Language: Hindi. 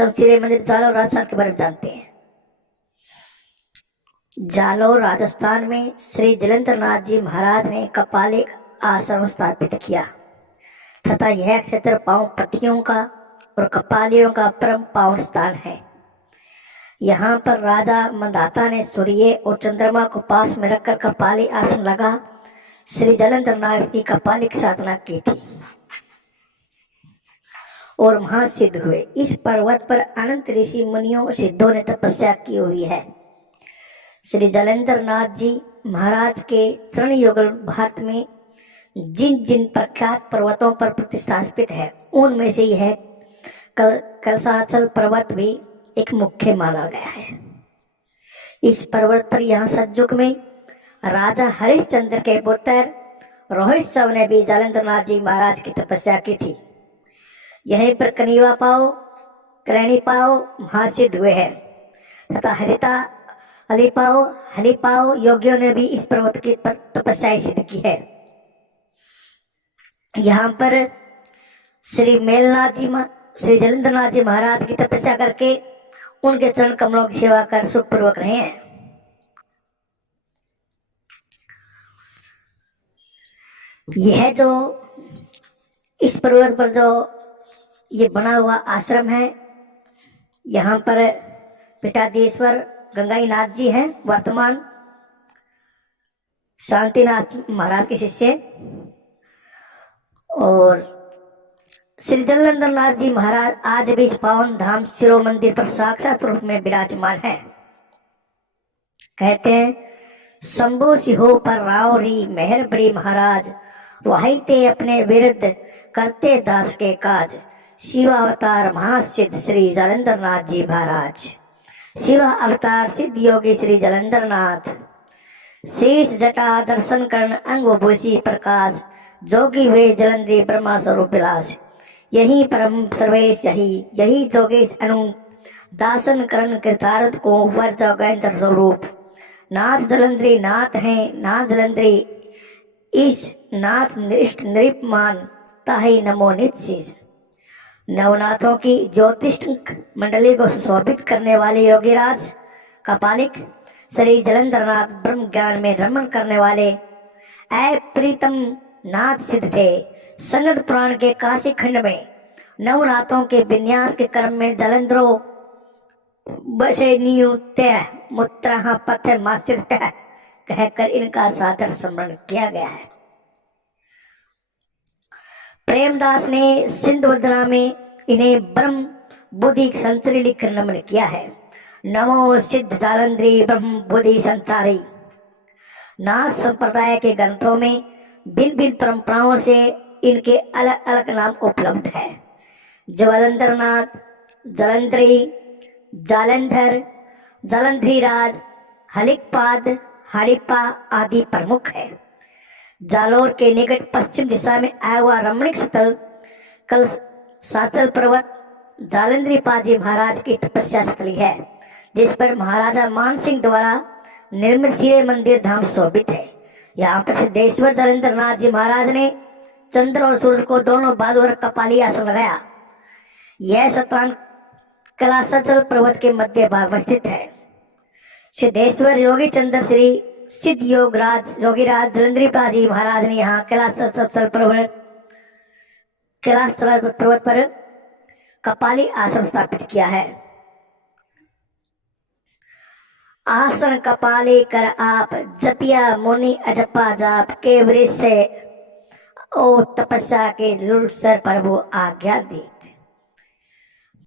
तो चिरे मंदिर जालौर राजस्थान के बारे में जानते हैं। जालौर राजस्थान में श्री जलंधर नाथ जी महाराज ने कपालिक आश्रम स्थापित किया तथा यह क्षेत्र पावन पतियों का और कपालियों का परम पावन स्थान है। यहाँ पर राजा मंदाता ने सूर्य और चंद्रमा को पास में रखकर कपाली आसन लगा श्री जलंधर नाथ की कपालिक साधना की थी और महासिद्ध हुए। इस पर्वत पर अनंत ऋषि मुनियों और सिद्धों ने तपस्या की हुई है। श्री जलंधर नाथ जी महाराज के चरण युगल भारत में जिन जिन प्रख्यात पर्वतों पर प्रतिष्ठापित है उनमें से यह कलशाचल पर्वत भी एक मुख्य माना गया है। इस पर्वत पर यहाँ सतयुग में राजा हरिश्चंद्र के पुत्र रोहित शव ने भी जलंधर नाथ जी महाराज की तपस्या की थी। यहीं पर कनीवा पाओ करणी पाओ महासिद्ध हुए हैं तथा हरिता हलिपाओ योगियों ने भी इस पर्वत की तपस्या सिद्ध की है। यहाँ पर श्री श्री जलंधर नाथ जी महाराज की तपस्या करके उनके चरण कमलों की सेवा कर सुखपूर्वक रहे हैं। यह जो इस पर्वत पर जो ये बना हुआ आश्रम है, यहाँ पर पिटादेश्वर गंगाई नाथ जी हैं, वर्तमान शांतिनाथ महाराज के शिष्य, और श्री जलंधर नाथ जी महाराज आज भी इस पावन धाम शिरो मंदिर पर साक्षात रूप में विराजमान है। कहते हैं शंभु सिहो पर राव री मेहर बड़ी महाराज, वही ते अपने विरुद्ध करते दास के काज, शिव अवतार महासिद्ध श्री जलंधर नाथ जी महाराज। शिव अवतार सिद्ध योगी श्री जलंधर नाथ, शेष जटा दर्शन कर्ण अंगभूषी प्रकाश, जोगी वे जलंधरी ब्रह्मा स्वरूप विलास, यही परम सर्वेश यही जोगेश अनु दासन करण कृतारथ को वर जोगेंद्र स्वरूप, नाथ जलंधरी नाथ हैं नाथ जलंधरी इस नाथ निष्ठ नृपमान ताहि नमो नित्य। नवनाथों की ज्योतिष मंडली को सुशोभित करने वाले योगीराज कपालिक श्री जलंधर नाथ ब्रह्म ज्ञान में रमण करने वाले अप्रीतम नाथ सिद्ध थे। सनद पुराण के काशी खंड में नवनाथों के विन्यास के क्रम में जलंधरो बसे नियुत्य मुद्रा पथ मास्टर कहकर इनका सादर स्मरण किया गया है। प्रेमदास ने सिंध वदना में इन्हें ब्रह्म बुद्धि संतरी लिखकर नमन किया है। नमो सिद्ध जालंधरी ब्रह्म बुद्धि संसारी। नाथ संप्रदाय के ग्रंथों में भिन्न भिन्न परंपराओं से इनके अलग अलग नाम उपलब्ध है। जलंधर नाथ, जलंधरी, जालंधर, जलंधरीराज, हलिकपाद, हड़िप्पा आदि प्रमुख है। जालौर के निकट पश्चिम दिशा में आया हुआ रमणीक स्थल कलशाचल पर्वत जालंधरी पाजी महाराज की तपस्या स्थली है, जिस पर महाराजा मान सिंह द्वारा निर्मित शिव मंदिर धाम शोभित है। यहाँ पर सिद्धेश्वर जलंधर नाथ जी महाराज ने चंद्र और सूर्य को दोनों बाजू और कपाली आसन लगाया। यह स्थान कलशाचल पर्वत के मध्य भाग में स्थित है। सिद्धेश्वर योगी चंद्र श्री सिद्ध योगीराज जलंधरी पाजी महाराज ने यहाँ कैलाशचल पर्वत पर कपाली आश्रम स्थापित किया है। आसन कपाली कर आप, जपिया मुनि अजपा जाप, के वृक्ष से ओ तपस्या के जरूर सर प्रभु आज्ञा दी।